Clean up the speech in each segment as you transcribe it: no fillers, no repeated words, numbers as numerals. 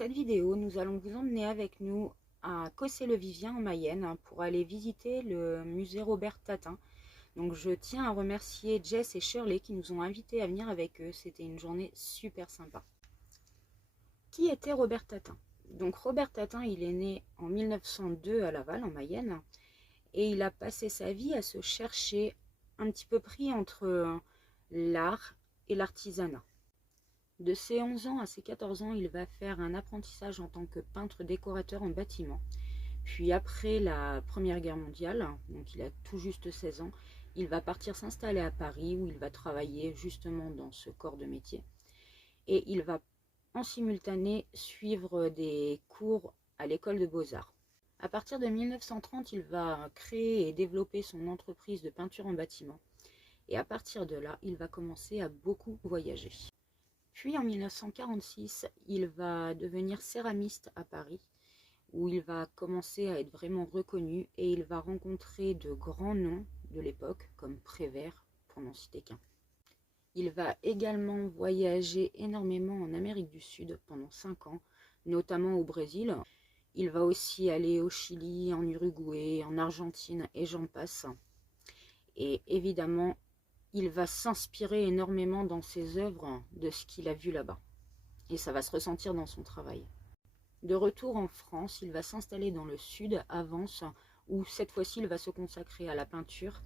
cette vidéo, nous allons vous emmener avec nous à Cossé-le-Vivien en Mayenne pour aller visiter le musée Robert Tatin. Donc je tiens à remercier Jess et Shirley qui nous ont invités à venir avec eux. C'était une journée super sympa. Qui était Robert Tatin? Donc Robert Tatin, il est né en 1902 à Laval en Mayenne et il a passé sa vie à se chercher, un petit peu pris entre l'art et l'artisanat. De ses 11 ans à ses 14 ans, il va faire un apprentissage en tant que peintre décorateur en bâtiment. Puis après la Première Guerre mondiale, donc il a tout juste 16 ans, il va partir s'installer à Paris où il va travailler justement dans ce corps de métier. Et il va en simultané suivre des cours à l'école de Beaux-Arts. À partir de 1930, il va créer et développer son entreprise de peinture en bâtiment. Et à partir de là, il va commencer à beaucoup voyager. Puis en 1946, il va devenir céramiste à Paris, où il va commencer à être vraiment reconnu et il va rencontrer de grands noms de l'époque, comme Prévert, pour n'en citer qu'un. Il va également voyager énormément en Amérique du Sud pendant 5 ans, notamment au Brésil. Il va aussi aller au Chili, en Uruguay, en Argentine et j'en passe. Et évidemment, il va s'inspirer énormément dans ses œuvres de ce qu'il a vu là-bas. Et ça va se ressentir dans son travail. De retour en France, il va s'installer dans le sud, à Vence, où cette fois-ci il va se consacrer à la peinture.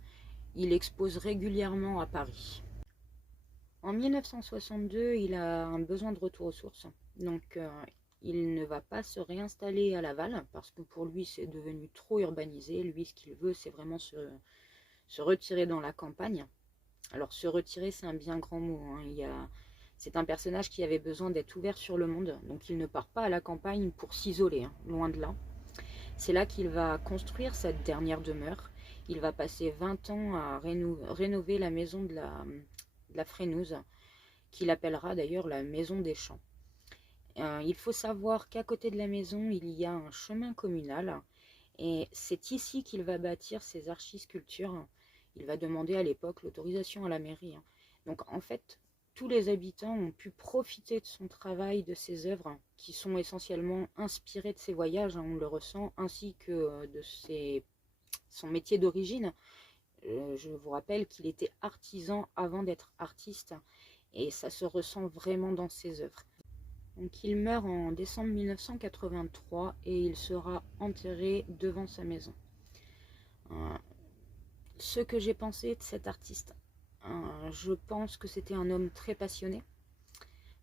Il expose régulièrement à Paris. En 1962, il a un besoin de retour aux sources. Donc il ne va pas se réinstaller à Laval, parce que pour lui c'est devenu trop urbanisé. Lui, ce qu'il veut, c'est vraiment se retirer dans la campagne. Alors se retirer, c'est un bien grand mot, hein. C'est un personnage qui avait besoin d'être ouvert sur le monde, donc il ne part pas à la campagne pour s'isoler, hein, loin de là. C'est là qu'il va construire sa dernière demeure. Il va passer 20 ans à rénover la maison de la Frénouse, qu'il appellera d'ailleurs la maison des champs. Il faut savoir qu'à côté de la maison, il y a un chemin communal, et c'est ici qu'il va bâtir ses archisculptures. Il va demander à l'époque l'autorisation à la mairie. Donc en fait, tous les habitants ont pu profiter de son travail, de ses œuvres, qui sont essentiellement inspirées de ses voyages, on le ressent, ainsi que de son métier d'origine. Je vous rappelle qu'il était artisan avant d'être artiste, et ça se ressent vraiment dans ses œuvres. Donc il meurt en décembre 1983 et il sera enterré devant sa maison. Ce que j'ai pensé de cet artiste, je pense que c'était un homme très passionné.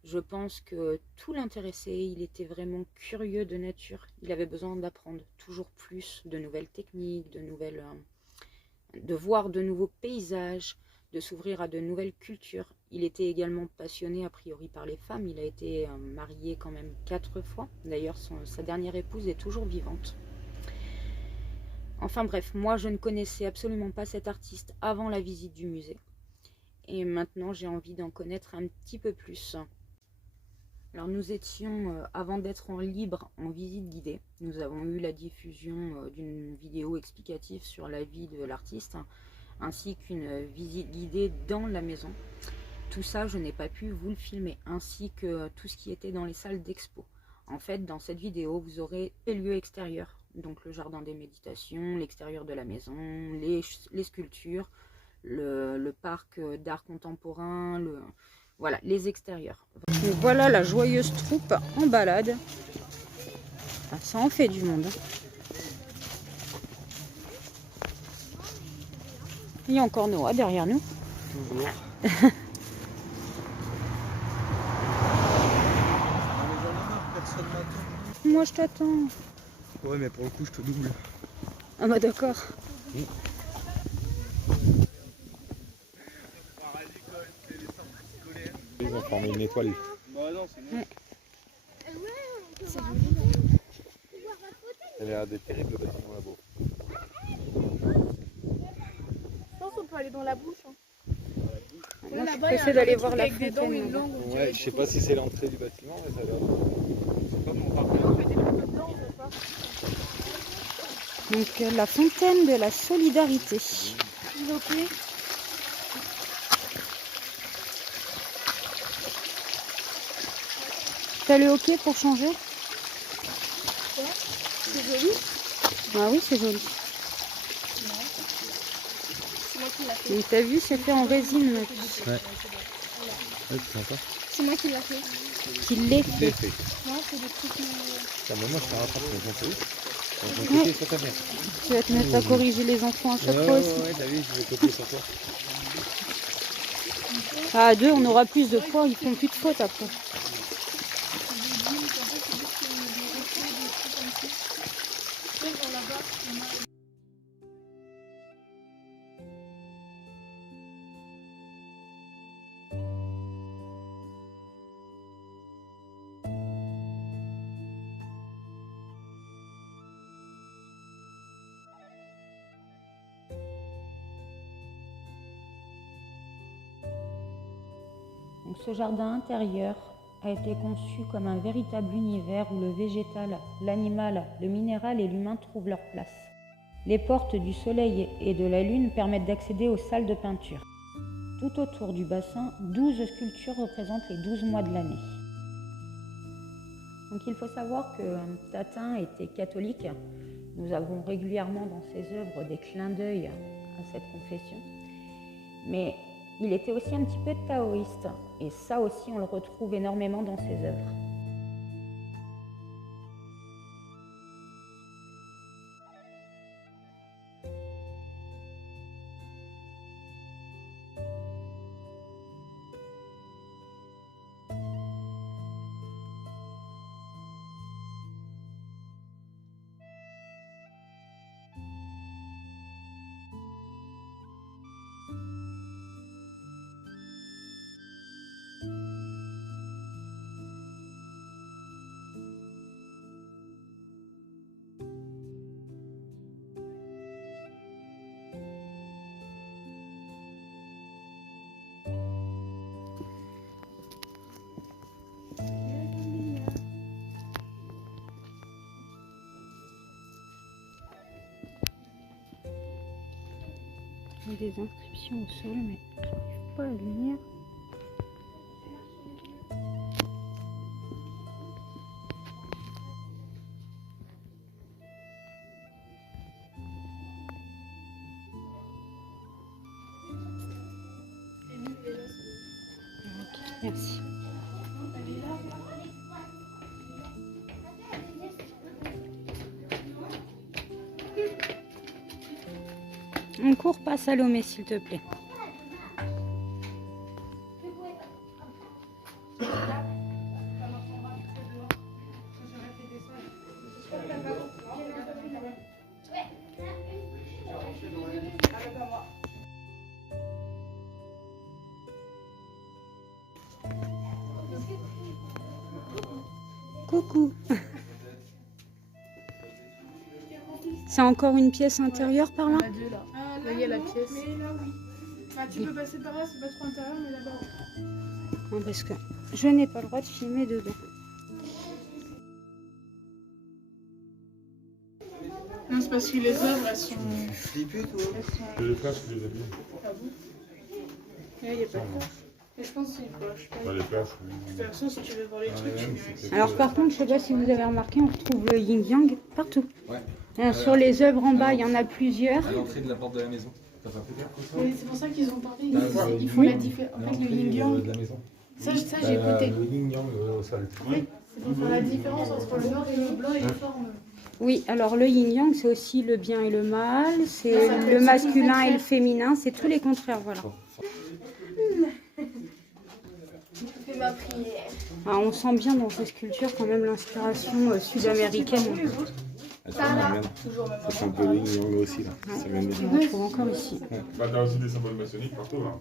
Je pense que tout l'intéressait, il était vraiment curieux de nature. Il avait besoin d'apprendre toujours plus, de nouvelles techniques, de voir de nouveaux paysages, de s'ouvrir à de nouvelles cultures. Il était également passionné a priori par les femmes. Il a été marié quand même 4 fois. D'ailleurs, sa dernière épouse est toujours vivante. Enfin bref, moi je ne connaissais absolument pas cet artiste avant la visite du musée. Et maintenant j'ai envie d'en connaître un petit peu plus. Alors nous étions, avant d'être en libre, en visite guidée. Nous avons eu la diffusion d'une vidéo explicative sur la vie de l'artiste, ainsi qu'une visite guidée dans la maison. Tout ça, je n'ai pas pu vous le filmer, ainsi que tout ce qui était dans les salles d'expo. En fait, dans cette vidéo, vous aurez les lieux extérieurs, donc le jardin des méditations, l'extérieur de la maison, les sculptures, le parc d'art contemporain, voilà, les extérieurs. Donc voilà la joyeuse troupe en balade. Ah, ça en fait du monde. Il y a encore Noah derrière nous. Toujours. Moi je t'attends. Ouais, mais pour le coup, je te double. Ah bah d'accord. Oui. Ils ont formé une étoile. Bah non, c'est Ouais. Ça a l'air des terribles bâtiments là-bas. Je pense qu'on peut aller dans la bouche. Hein. Moi je suis pressée d'aller voir la avec des dents et fontaine. une langue. on Ouais, dirait. je sais pas si c'est l'entrée du bâtiment, mais ça a l'air. C'est pas mon parcours. Non, mais des petites dents, je sais pas. Donc la fontaine de la solidarité. Ok. T'as le hockey pour changer? joli. Ah oui, c'est joli. C'est moi qui l'a fait. Donc t'as vu, c'est fait en résine. Max. Ouais. Ouais, c'est sympa. C'est moi qui l'a fait. Qui l'est Il fait. est fait. Non, c'est des trucs. Tiens, mais moi, je te rattrape sur mon côté. Donc, mon Ouais. côté, c'est pas ta bien. Tu vas te mettre à corriger les enfants à chaque fois aussi. Ouais, t'as vu, je vais copier sur toi. Ah, à deux, on aura plus de fois, ils font plus de fautes après. Donc, ce jardin intérieur a été conçu comme un véritable univers où le végétal, l'animal, le minéral et l'humain trouvent leur place. Les portes du soleil et de la lune permettent d'accéder aux salles de peinture. Tout autour du bassin, 12 sculptures représentent les 12 mois de l'année. Donc il faut savoir que Tatin était catholique. Nous avons régulièrement dans ses œuvres des clins d'œil à cette confession. Mais il était aussi un petit peu taoïste, et ça aussi on le retrouve énormément dans ses œuvres. Il y a des inscriptions au sol, mais je n'arrive pas à lire. Ok, merci. On court pas, Salomé, s'il te plaît. Coucou. C'est encore une pièce intérieure par là? On a deux là. Là, il y a la pièce. Mais là, oui. Bah, tu peux passer par là, c'est pas trop intérieur, mais là-bas. Non, parce que je n'ai pas le droit de filmer dedans. Non, c'est parce que les œuvres, elles sont. Flippé, toi. C'est les flashs que les amis. Ah bon? Là, il n'y a pas de flash. Mais je pense que c'est une poche. Pas les flashs, De oui. toute façon, si tu veux voir les trucs, tu viens ici. Alors par contre, je sais pas si vous avez remarqué, on retrouve le yin-yang partout. Ouais. Sur les œuvres en bas, il y en a plusieurs. À l'entrée de la porte de la maison. T'as pas fait gaffe ça? Mais c'est pour ça qu'ils ont parlé. Bah, Ils font la différence. En fait, le yin-yang. de la maison. Ça, j'ai écouté. Le yin-yang au sol. Oui, c'est pour faire la différence entre le noir et le blanc et les formes. Oui, alors le yin-yang, c'est aussi le bien et le mal, c'est Ça peut le être masculin tout et le le féminin, c'est tous les contraires, voilà. Je fais ma prière. Ah, on sent bien dans ces sculptures quand même l'inspiration sud-américaine. Toujours même. Ça fait un peu le yin aussi, là. Ça vient de On retrouve encore ici. Bah, t'as aussi des symboles maçonniques partout, là.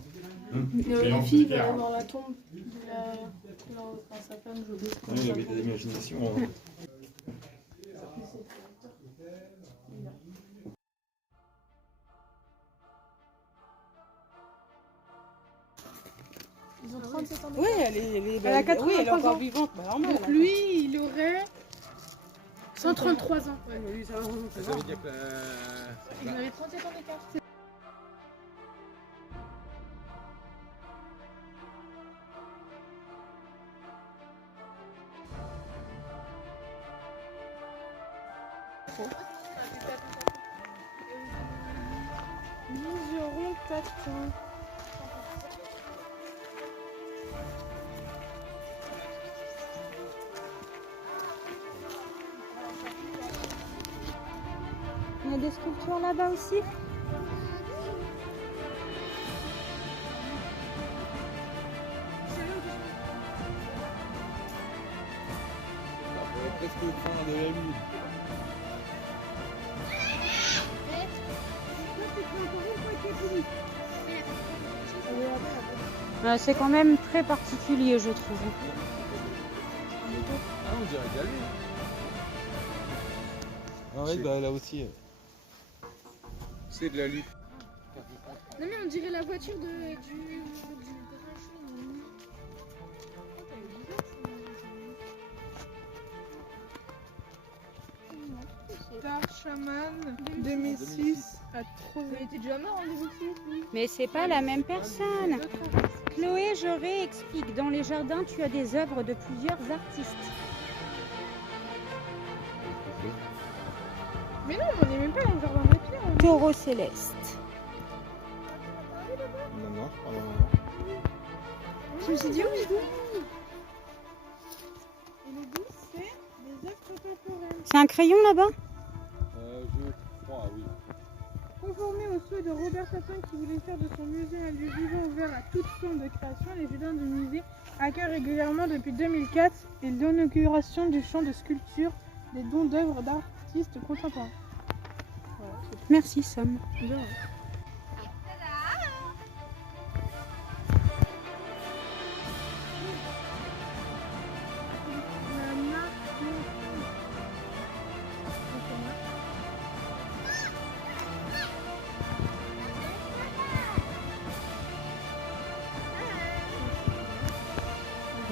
La fille va aller voir la tombe de sa femme, je oublie comment Il y ça avait s'appelle. des imaginations. Ils ont 37 ans. Oui, elle est, Elle a 83 oui, elle est encore ans. vivante. Bah, normal, Donc elle a- lui, il aurait 133 ans. Ouais, mais lui, ça va, Ça veut dire que Ils avaient 37 ans d'écart. trop. Museron Tatin. Il y a des sculptures là-bas aussi. Ça pourrait presque prendre de la lune. C'est quand même très particulier, je trouve. Ah, on dirait de la lune. Ah ouais, bah là aussi. C'est de la lune. Non mais on dirait la voiture du Star Shaman 2006 à trop. Il était déjà mort en 2006, lui. Mais c'est pas la même personne. Chloé, je réexplique. Dans les jardins, tu as des œuvres de plusieurs artistes. Mais non, on n'est même pas dans le jardin des pierres. On est... Taureau céleste. Non, non, je parle Je me suis dit, oui, et le 12, c'est des œuvres contemporaines. C'est un crayon là-bas? Je crois, oui. Conformé au souhait de Robert Tatin qui voulait faire de son musée un lieu vivant ouvert à toute forme de création, les jardins du musée accueillent régulièrement depuis 2004 et l'inauguration du champ de sculpture des dons d'œuvres d'artistes contemporains. Voilà, c'est tout. Merci Sam. Bien.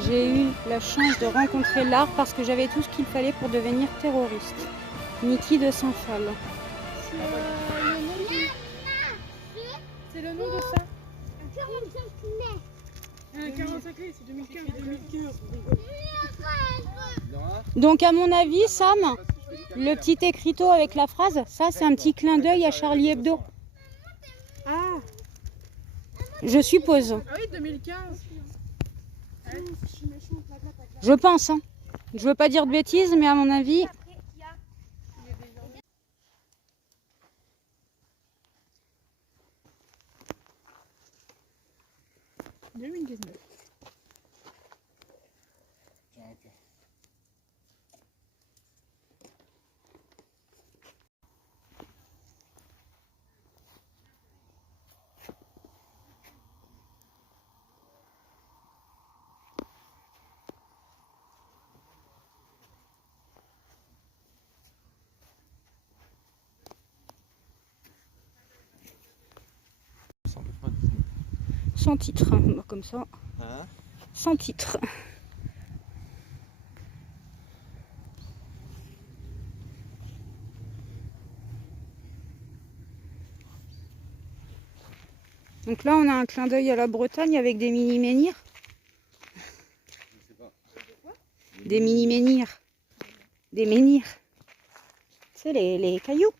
J'ai eu la chance de rencontrer l'art parce que j'avais tout ce qu'il fallait pour devenir terroriste. Niki de Saint-Phal. C'est le nom de ça. 45 mai, c'est 2015. Donc à mon avis, Sam, le petit écriteau avec la phrase, ça c'est un petit clin d'œil à Charlie Hebdo. Ah, Je suppose. ah oui, 2015. Je pense. Hein. Je veux pas dire de bêtises, mais à mon avis... 2019. Sans titre, hein, comme ça. Hein? Sans titre. Donc là, on a un clin d'œil à la Bretagne avec des mini-menhirs. Je sais pas. Des mini-menhirs. Des menhirs. C'est les cailloux.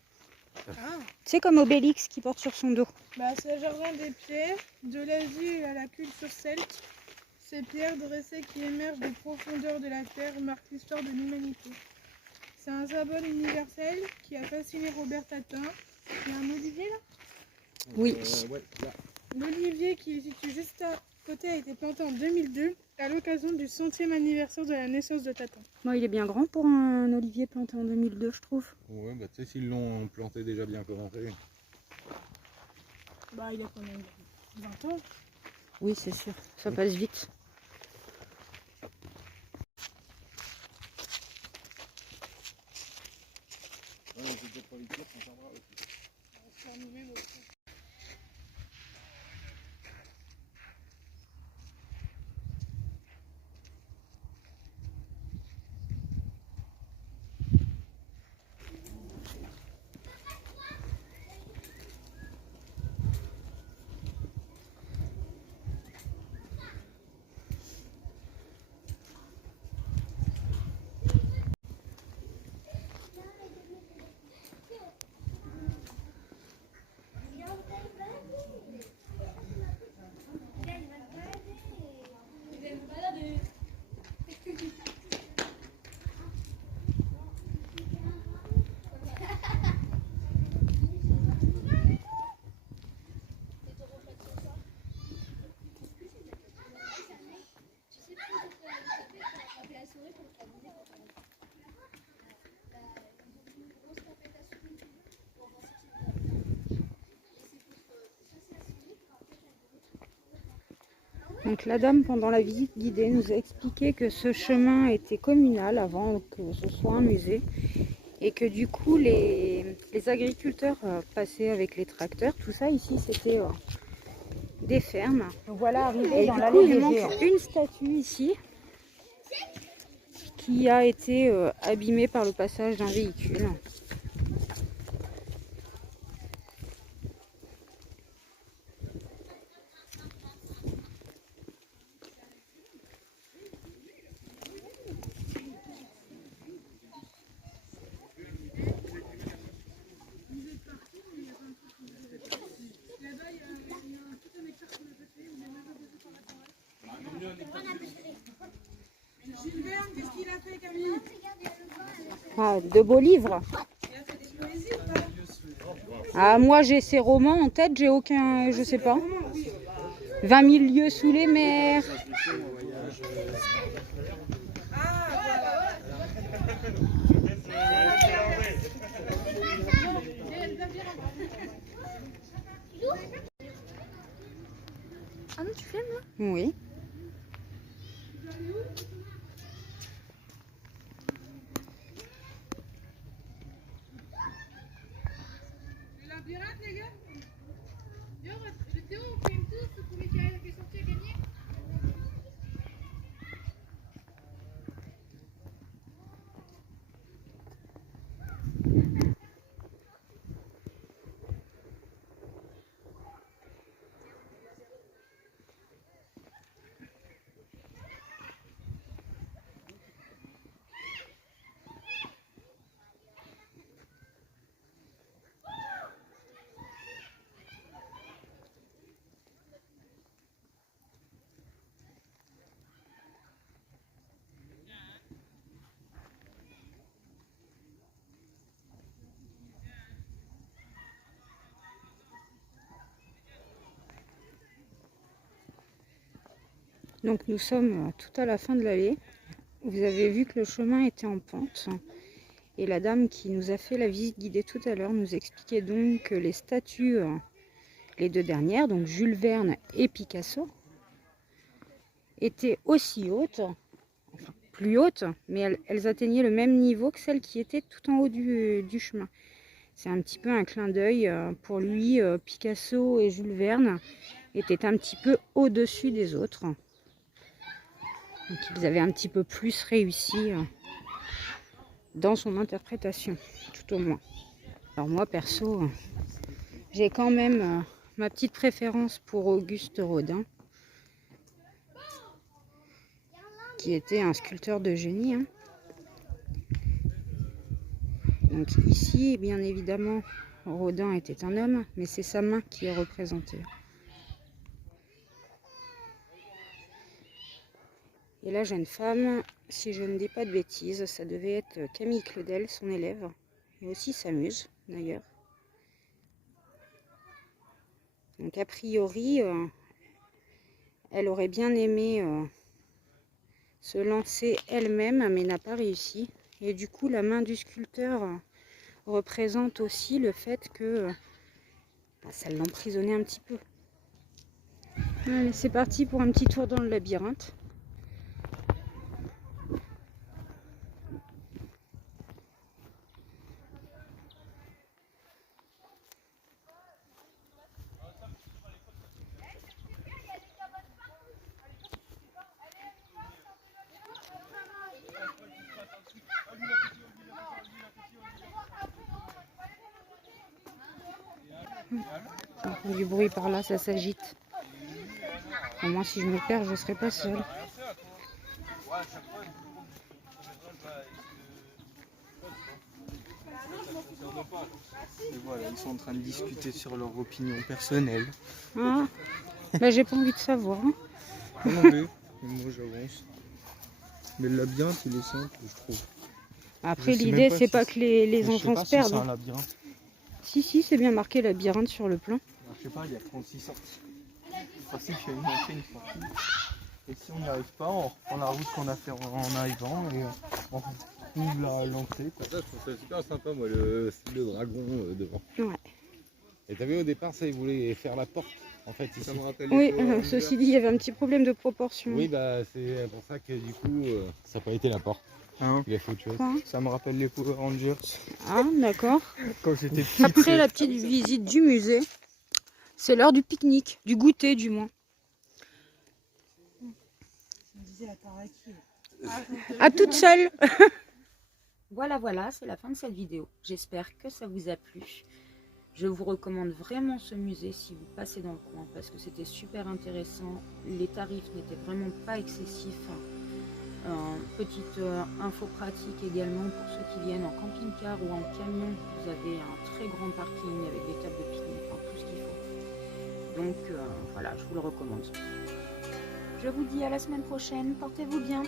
Ah, C'est comme Obélix qui porte sur son dos. bah c'est le jardin des pierres, de l'Asie à la culture celte. Ces pierres dressées qui émergent des profondeurs de la terre marquent l'histoire de l'humanité. C'est un symbole universel qui a fasciné Robert Tatin. Il y a un olivier là. Oui. Ouais, là. L'olivier qui est situé juste à côté a été planté en 2002 à l'occasion du 100e anniversaire de la naissance de Tatin. Bon, il est bien grand pour un olivier planté en 2002, je trouve. Ouais, bah tu sais, s'ils l'ont planté déjà bien commencé. Bah il a quand même 20 ans. Oui, c'est sûr. Ça passe vite. Ouais, c'est peut-être pas les pires, on s'en va aussi. Donc la dame, pendant la visite guidée, nous a expliqué que ce chemin était communal avant que ce soit un musée. Et que du coup, les agriculteurs passaient avec les tracteurs. Tout ça, ici, c'était des fermes. Donc voilà, arrivé Et dans du l'allée coup, il des manque géants. une statue ici qui a été abîmée par le passage d'un véhicule. Jules Verne, qu'est-ce qu'il a fait, Camille? Ah, de beaux livres. Il a fait des poésies ou pas? Ah, moi, j'ai ces romans en tête, j'ai aucun, je sais pas. 20 000 lieues sous les mers. Ah non, tu filmes là? Oui. Le labyrinthe, les gars? Le Théo, on fait une tour, c'est pour les qui est sorti à gagner? Donc nous sommes tout à la fin de l'allée. Vous avez vu que le chemin était en pente. Et la dame qui nous a fait la visite guidée tout à l'heure nous expliquait donc que les statues, les deux dernières, donc Jules Verne et Picasso, étaient aussi hautes, enfin plus hautes, mais elles atteignaient le même niveau que celles qui étaient tout en haut du chemin. C'est un petit peu un clin d'œil. Pour lui, Picasso et Jules Verne étaient un petit peu au-dessus des autres. Donc ils avaient un petit peu plus réussi dans son interprétation, tout au moins. Alors moi, perso, j'ai quand même ma petite préférence pour Auguste Rodin, qui était un sculpteur de génie. Donc ici, bien évidemment, Rodin était un homme, mais c'est sa main qui est représentée. Et la jeune femme, si je ne dis pas de bêtises, ça devait être Camille Claudel, son élève, et aussi sa muse d'ailleurs. Donc a priori, elle aurait bien aimé se lancer elle-même, mais n'a pas réussi. Et du coup, la main du sculpteur représente aussi le fait que ça l'emprisonnait un petit peu. Allez, c'est parti pour un petit tour dans le labyrinthe. J'entends du bruit par là, ça s'agite. Au moins, si je me perds, je ne serai pas seule. Et voilà, ils sont en train de discuter sur leur opinion personnelle. Ah, bah, j'ai pas envie de savoir. Hein. Moi non plus, moi j'avance. Mais le labyrinthe, il est simple, je trouve. Après, Je sais l'idée, même pas c'est si pas que les Je sais enfants pas se si perdent. c'est un Hein. labyrinthe. Si, c'est bien marqué labyrinthe sur le plan. Alors, je sais pas, il y a 36 sorties. Le principe, c'est une montée, une sortie. Et si on n'y arrive pas, on reprend la route qu'on a fait en arrivant et on trouve l'entrée. Ça, je trouve ça super sympa, moi, le style de dragon devant. Ouais. Et t'as vu, au départ, ça, ils voulaient faire la porte en fait, ici. Ça me rappelle Oui, les Power Rangers. ceci dit, il y avait un petit problème de proportion. Oui, bah c'est pour ça que du coup, ça n'a pas été la porte. Hein, Il a fait autre chose. Quoi ça me rappelle les Power Rangers Ah, d'accord. quand j'étais petit. Après la petite visite du musée, c'est l'heure du pique-nique, du goûter du moins. À toute seule. Voilà, c'est la fin de cette vidéo. J'espère que ça vous a plu. Je vous recommande vraiment ce musée si vous passez dans le coin parce que c'était super intéressant. Les tarifs n'étaient vraiment pas excessifs. Petite info pratique également pour ceux qui viennent en camping-car ou en camion. Vous avez un très grand parking avec des tables de pique-nique, tout ce qu'il faut. Donc voilà, je vous le recommande. Je vous dis à la semaine prochaine. Portez-vous bien.